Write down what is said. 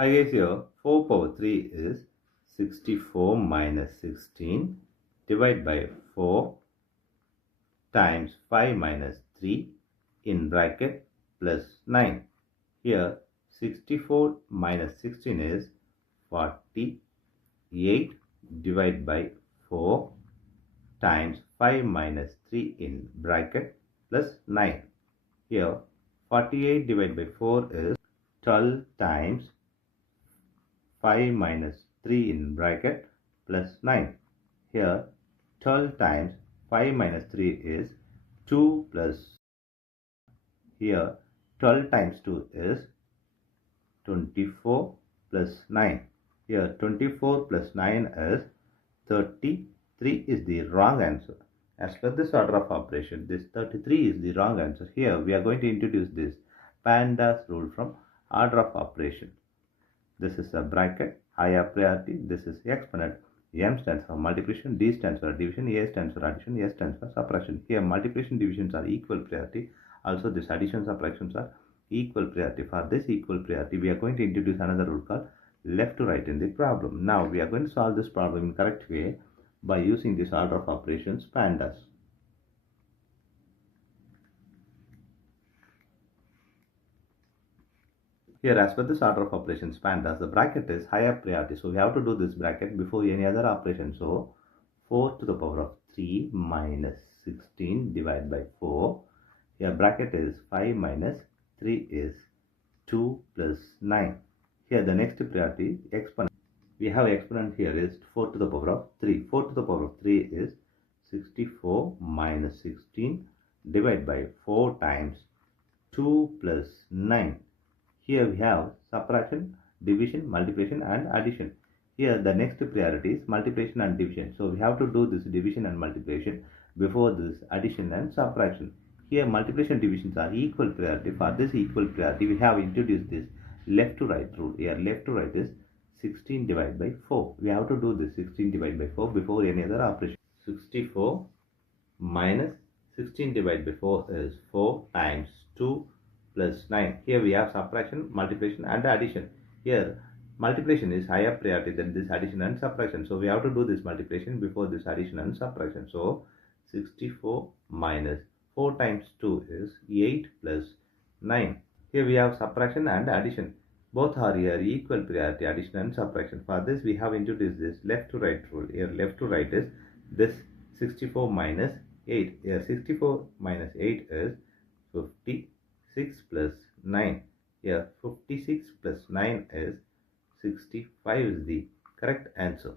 Hi guys, here 4 power 3 is 64 minus 16 divided by 4 times 5 minus 3 in bracket plus 9. Here 64 minus 16 is 48 divided by 4 times 5 minus 3 in bracket plus 9. Here 48 divided by 4 is 12 times 5 minus 3 in bracket plus 9. Here 12 times 5 minus 3 is 2 plus. Here 12 times 2 is 24 plus 9. Here 24 plus 9 is 33 is the wrong answer. As per this order of operation, this 33 is the wrong answer. Here we are going to introduce this PEMDAS rule from order of operation. This is a bracket, higher priority. This is exponent. M stands for multiplication, D stands for division, A stands for addition, S stands for subtraction. Here multiplication divisions are equal priority. Also this addition subtractions are equal priority. For this equal priority, we are going to introduce another rule called left to right in the problem. Now we are going to solve this problem in correct way by using this order of operations PEMDAS. Here, as per this order of operations PEMDAS, the bracket is higher priority. So we have to do this bracket before any other operation. So 4 to the power of 3 minus 16 divided by 4. Here bracket is 5 minus 3 is 2 plus 9. Here the next priority exponent. We have exponent here is 4 to the power of 3. 4 to the power of 3 is 64 minus 16 divided by 4 times 2 plus 9. Here we have subtraction, division, multiplication and addition. Here the next priority is multiplication and division. So we have to do this division and multiplication before this addition and subtraction. Here multiplication divisions are equal priority. For this equal priority, we have introduced this left to right rule. Here left to right is 16 divided by 4. We have to do this 16 divided by 4 before any other operation. 64 minus 16 divided by 4 is 4 times 2 plus 9. Here we have subtraction, multiplication and addition. Here multiplication is higher priority than this addition and subtraction. So we have to do this multiplication before this addition and subtraction. So 64 minus 4 times 2 is 8 plus 9. Here we have subtraction and addition. Both are here equal priority, addition and subtraction. For this we have introduced this left to right rule. Here left to right is this 64 minus 8. Here 64 minus 8 is 56 plus 9. Here 56 plus 9 is 65 is the correct answer.